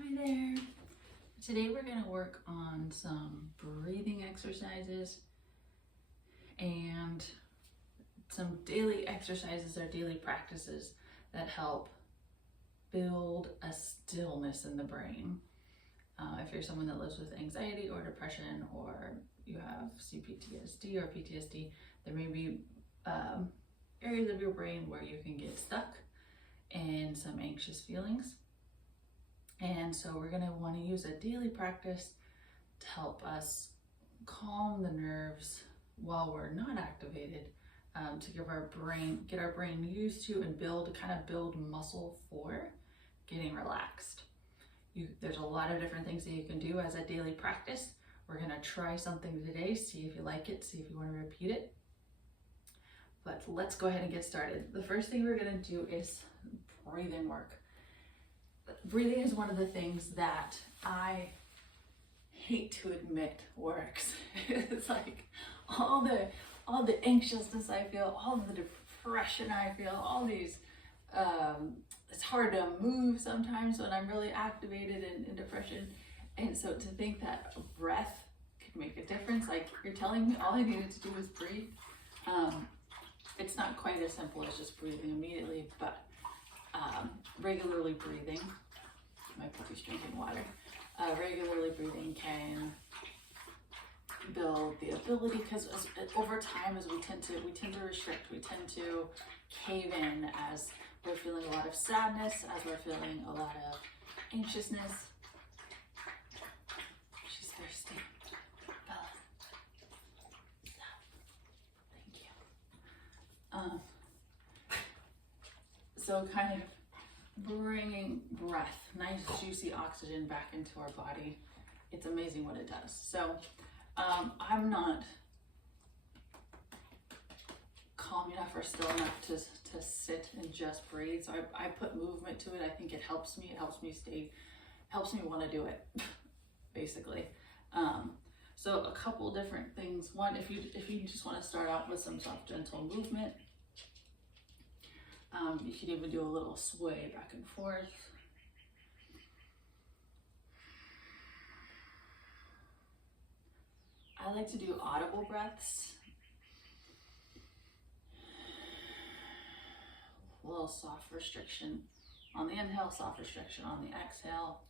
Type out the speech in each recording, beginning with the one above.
Hi there. Today we're going to work on some breathing exercises and some daily exercises or daily practices that help build a stillness in the brain. If you're someone that lives with anxiety or depression, or you have CPTSD or PTSD, there may be areas of your brain where you can get stuck in some anxious feelings. And so we're going to want to use a daily practice to help us calm the nerves while we're not activated, to get our brain used to and build muscle for getting relaxed. There's a lot of different things that you can do as a daily practice. We're going to try something today, see if you like it, see if you want to repeat it. But let's go ahead and get started. The first thing we're going to do is breathing work. Breathing is one of the things that I hate to admit works. It's like all the anxiousness I feel, all the depression I feel, all these, it's hard to move sometimes when I'm really activated in depression. And so to think that breath could make a difference, like you're telling me all I needed to do was breathe. It's not quite as simple as just breathing immediately, but regularly breathing, my puppy's drinking water, regularly breathing can build the ability, because over time, as we tend to restrict, we tend to cave in as we're feeling a lot of sadness, as we're feeling a lot of anxiousness. She's thirsty. Bella, stop. Thank you. So kind of bringing breath, nice juicy oxygen back into our body. It's amazing what it does. So I'm not calm enough or still enough to sit and just breathe. So I put movement to it. I think it helps me. It helps me want to do it, basically. So a couple different things. One, if you just want to start out with some soft, gentle movement, you could even do a little sway back and forth. I like to do audible breaths. A little soft restriction on the inhale, soft restriction on the exhale.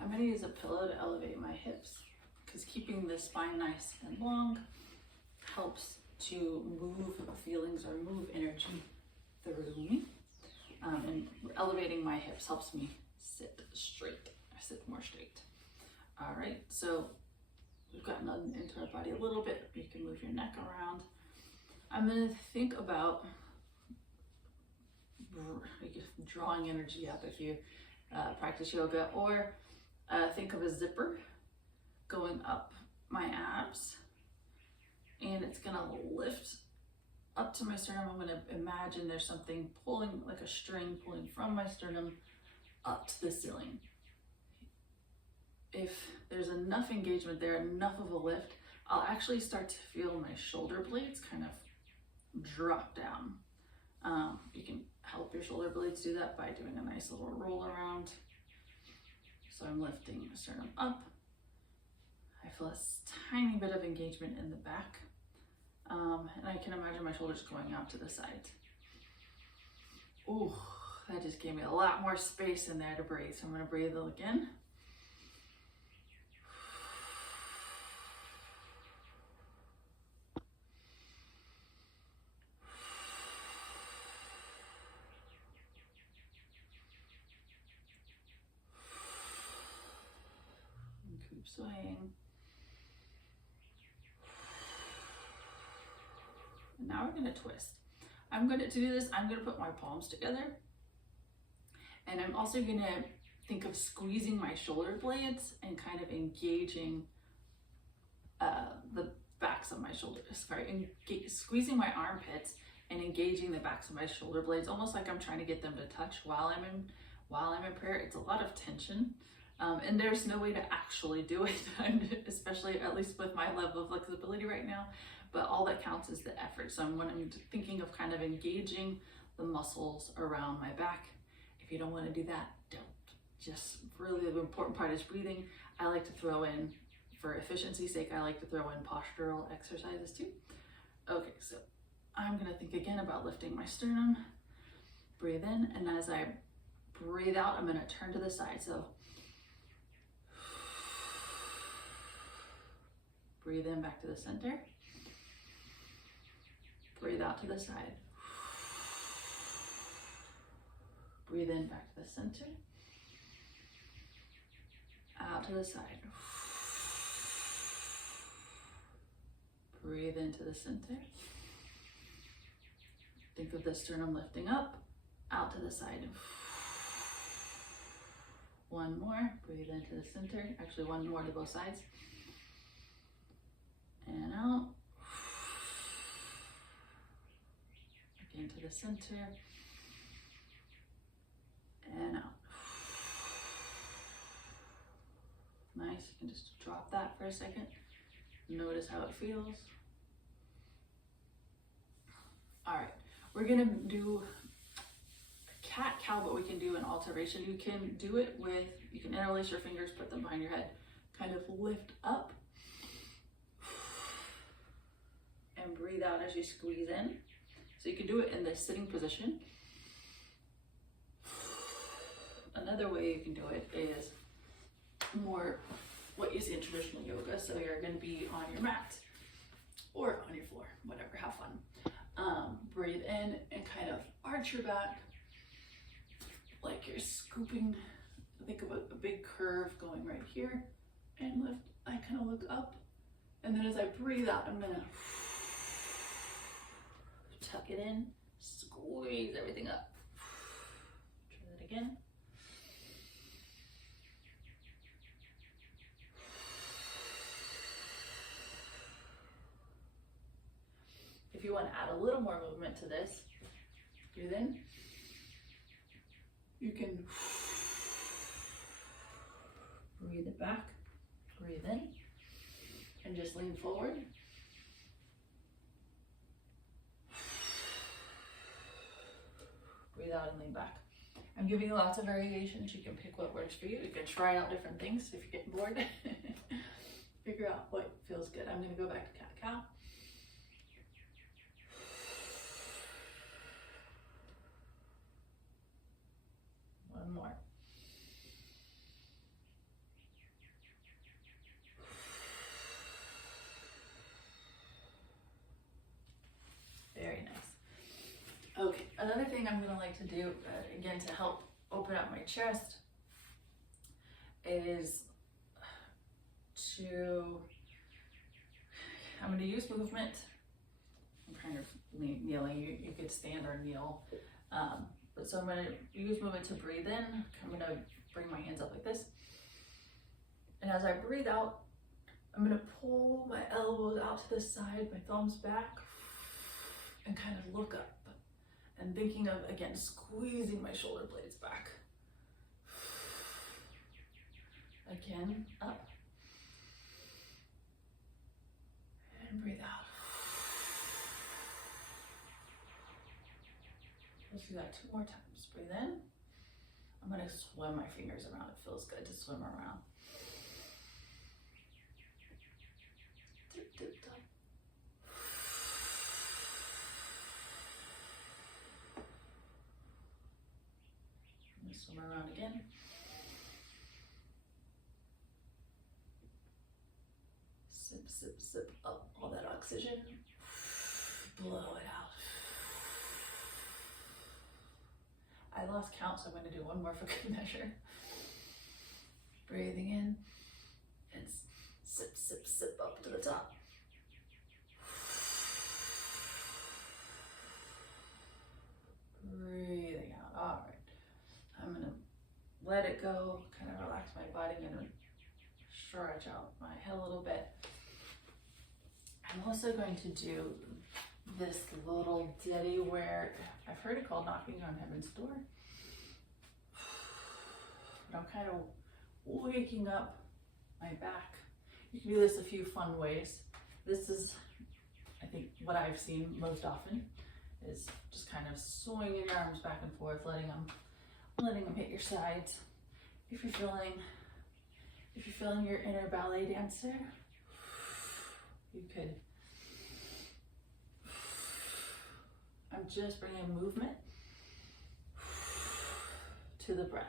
I'm going to use a pillow to elevate my hips, because keeping the spine nice and long helps to move feelings or move energy through me. And elevating my hips helps me sit straight, sit more straight. All right, so we've gotten into our body a little bit. You can move your neck around. I'm going to think about drawing energy up if you practice yoga, or think of a zipper going up my abs, and it's gonna lift up to my sternum. I'm gonna imagine there's something pulling, like a string pulling from my sternum up to the ceiling. If there's enough engagement there, enough of a lift, I'll actually start to feel my shoulder blades kind of drop down. You can help your shoulder blades do that by doing a nice little roll around. So I'm lifting my sternum up. I feel a tiny bit of engagement in the back. And I can imagine my shoulders going out to the side. Ooh, that just gave me a lot more space in there to breathe. So I'm gonna breathe again. Keep swaying. And now we're going to twist. To do this, I'm going to put my palms together. And I'm also going to think of squeezing my shoulder blades and kind of engaging the backs of my shoulders. Squeezing my armpits and engaging the backs of my shoulder blades, almost like I'm trying to get them to touch while I'm in prayer. It's a lot of tension. And there's no way to actually do it, especially at least with my level of flexibility right now, but all that counts is the effort. So when I'm thinking of kind of engaging the muscles around my back, if you don't want to do that, don't. Just really the important part is breathing. I like to throw in, for efficiency's sake, I like to throw in postural exercises too. Okay, so I'm gonna think again about lifting my sternum, breathe in, and as I breathe out, I'm gonna turn to the side. So breathe in back to the center, breathe out to the side. Breathe in back to the center, out to the side. Breathe into the center. Think of the sternum lifting up, out to the side. One more, breathe into the center. Actually, one more to both sides. And out. Again to the center. And out. Nice, you can just drop that for a second. Notice how it feels. All right, we're gonna do a cat-cow, but we can do an alteration. You can do it with, you can interlace your fingers, put them behind your head, kind of lift up, and breathe out as you squeeze in. So you can do it in the sitting position. Another way you can do it is more what you see in traditional yoga. So you're going to be on your mat or on your floor, whatever, have fun. Breathe in and kind of arch your back like you're scooping. Think of a big curve going right here, and lift. I kind of look up, and then as I breathe out, I'm gonna tuck it in, squeeze everything up. Try that again. If you want to add a little more movement to this, breathe in. You can breathe it back, breathe in, and just lean forward. Breathe out and lean back. I'm giving you lots of variations. You can pick what works for you. You can try out different things if you're getting bored. Figure out what feels good. I'm going to go back to cat-cow. One more. Very nice. Okay, another thing I'm gonna like to do, again, to help open up my chest is I'm gonna use movement. I'm kind of kneeling, you could stand or kneel. So I'm going to use movement to breathe in. I'm going to bring my hands up like this. And as I breathe out, I'm going to pull my elbows out to the side, my thumbs back, and kind of look up. And thinking of, again, squeezing my shoulder blades back. Again, up. And breathe out. Let's do that 2 more times. Breathe in. I'm going to swim my fingers around. It feels good to swim around. Dip, dip, dip. I'm going to swim around again. Sip, sip, sip up all that oxygen. Blow it out. I lost count, so I'm going to do one more for good measure. Breathing in and sip, sip, sip up to the top. Breathing out. All right. I'm going to let it go, kind of relax my body and stretch out my head a little bit. I'm also going to do this little ditty where I've heard it called knocking on heaven's door. But I'm kind of waking up my back. You can do this a few fun ways. This is, I think, what I've seen most often is just kind of swinging your arms back and forth, letting them hit your sides. If you're feeling your inner ballet dancer, you could. I'm just bringing movement to the breath.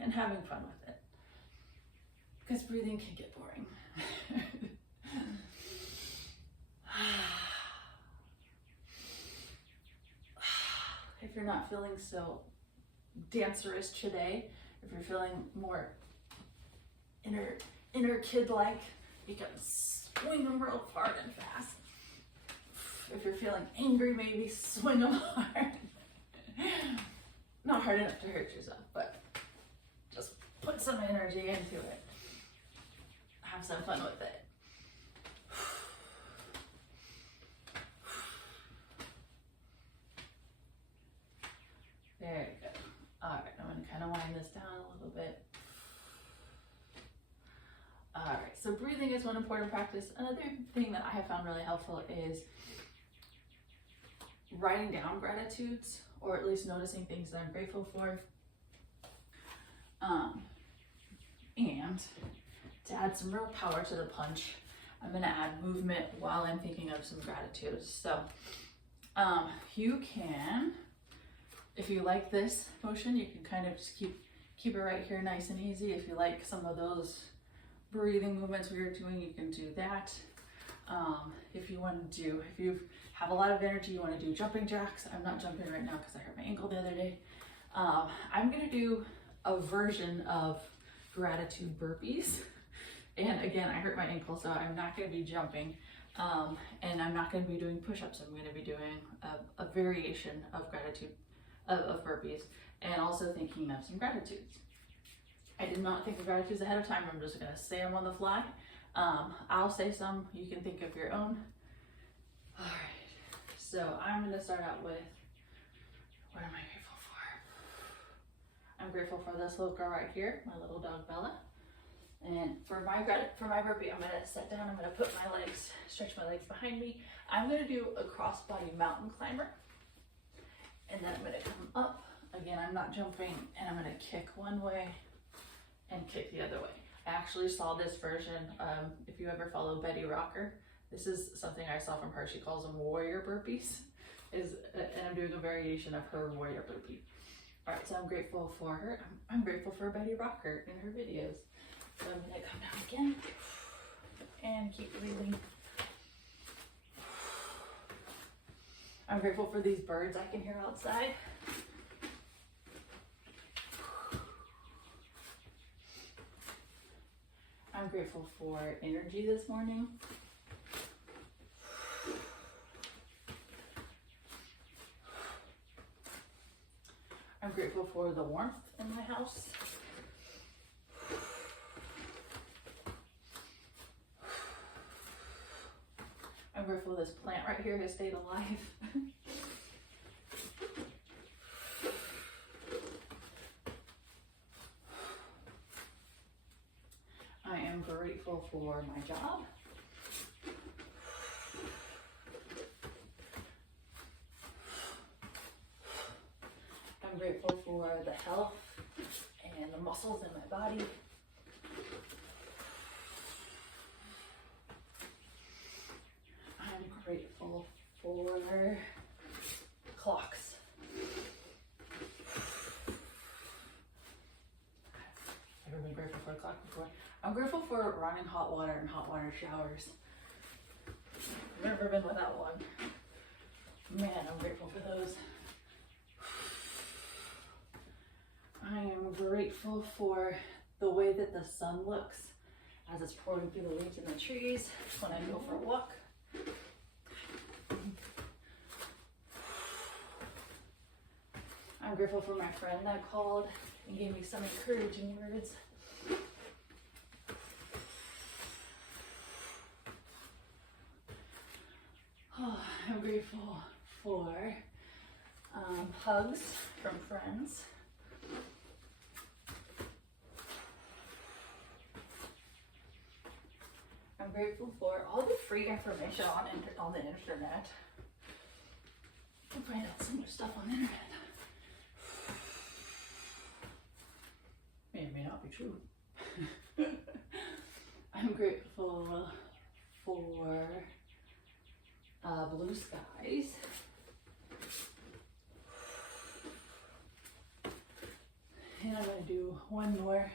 And having fun with it. Because breathing can get boring. If you're not feeling so dancerish today, if you're feeling more inner kid-like, you can swing them real hard and fast. If you're feeling angry, maybe swing them hard. Not hard enough to hurt yourself, but just put some energy into it. Have some fun with it. Very good. All right, I'm going to kind of wind this down a little bit. All right, so breathing is one important practice. Another thing that I have found really helpful is writing down gratitudes, or at least noticing things that I'm grateful for. And to add some real power to the punch, I'm going to add movement while I'm thinking of some gratitudes. So you can, if you like this motion, you can kind of just keep it right here nice and easy. If you like some of those breathing movements we were doing, you can do that. If you have a lot of energy, you want to do jumping jacks. I'm not jumping right now because I hurt my ankle the other day. I'm going to do a version of gratitude burpees. And again, I hurt my ankle, so I'm not going to be jumping. And I'm not going to be doing push-ups. I'm going to be doing a variation of gratitude, of burpees, and also thinking of some gratitudes. I did not think of gratitudes ahead of time. I'm just going to say them on the fly. I'll say some, you can think of your own. All right, so I'm going to start out with, what am I grateful for? I'm grateful for this little girl right here, my little dog Bella. And for my burpee, I'm going to sit down, I'm going to put my legs, stretch my legs behind me. I'm going to do a crossbody mountain climber. And then I'm going to come up. Again, I'm not jumping, and I'm going to kick one way and kick the other way. I actually saw this version, if you ever follow Betty Rocker, this is something I saw from her. She calls them warrior burpees, and I'm doing a variation of her warrior burpee. All right, so I'm grateful for her. I'm grateful for Betty Rocker in her videos. So I'm gonna come down again and keep breathing. I'm grateful for these birds I can hear outside. I'm grateful for energy this morning. I'm grateful for the warmth in my house. I'm grateful this plant right here has stayed alive. I am grateful for my job. I'm grateful for the health and the muscles in my body. I'm grateful for clocks. I've never been grateful for a clock before. I'm grateful for running hot water and hot water showers. I've never been without one. Man, I'm grateful for those. I am grateful for the way that the sun looks as it's pouring through the leaves and the trees when I go for a walk. I'm grateful for my friend that called and gave me some encouraging words. Oh, I'm grateful for hugs from friends. I'm grateful for all the free information on the internet. You can find out some more stuff on the internet. May or may not be true. I'm grateful for blue skies. And I'm going to do one more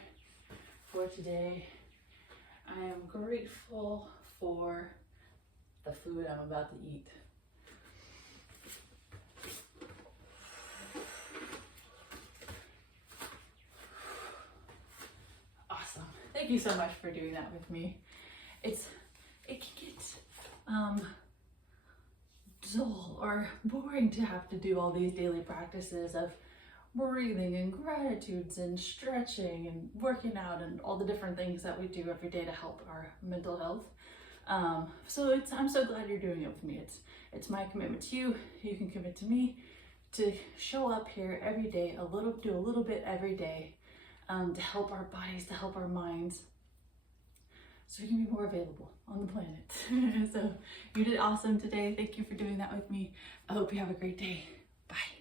for today. I am grateful for the food I'm about to eat. Awesome. Thank you so much for doing that with me. It can get dull or boring to have to do all these daily practices of breathing and gratitudes and stretching and working out and all the different things that we do every day to help our mental health. So I'm so glad you're doing it with me. It's my commitment to you. You can commit to me to show up here every day, do a little bit every day, to help our bodies, to help our minds, so we can be more available on the planet. So you did awesome today. Thank you for doing that with me. I hope you have a great day. Bye.